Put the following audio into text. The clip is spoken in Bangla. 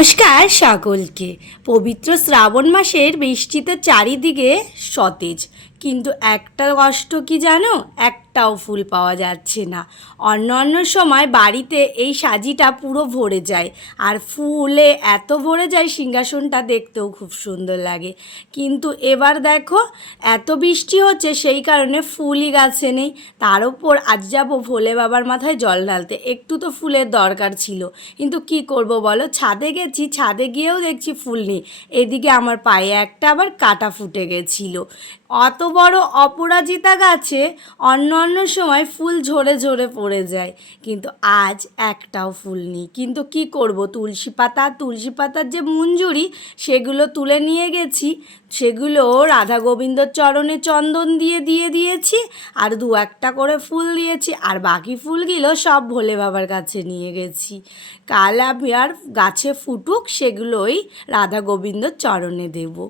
নমস্কার সকলকে। পবিত্র শ্রাবণ মাসের বৃষ্টিতে চারিদিকে সতেজ, কিন্তু একটা কষ্ট কি জানো, একটাও ফুল পাওয়া যাচ্ছে না। অন্য সময় বাড়িতে এই সাজিটা পুরো ভরে যায়, আর ফুলে এত ভরে যায় সিংহাসনটা দেখতেও খুব সুন্দর লাগে। কিন্তু এবার দেখো এত বৃষ্টি হচ্ছে, সেই কারণে ফুলই গাছে নেই। তার উপর আজ যাবো ভোলে বাবার মাথায় জল ঢালতে, একটু তো ফুলের দরকার ছিল, কিন্তু কি করব বলো, ছাদে গেছি, ছাদে গিয়েও দেখছি ফুল নেই। এদিকে আমার পায়ে একটা আবার কাটা ফুটে গেছিলো। অত বড় অপরাজিতা গাছে অন্য সময় ফুল ঝরে ঝরে পড়ে যায়, কিন্তু আজ একটাও ফুল নেই। কিন্তু কি করব, তুলসী পাতার যে মঞ্জুরি সেগুলো তুলে নিয়ে গেছি, সেগুলো রাধা গোবিন্দর চরণে চন্দন দিয়ে দিয়েছি, আর দু একটা করে ফুল দিয়েছি, আর বাকি ফুলগুলো সব ভোলে বাবার কাছে নিয়ে গেছি। কাল আমি আর গাছে ফুটুক, সেগুলোই রাধা গোবিন্দর চরণে দেবো।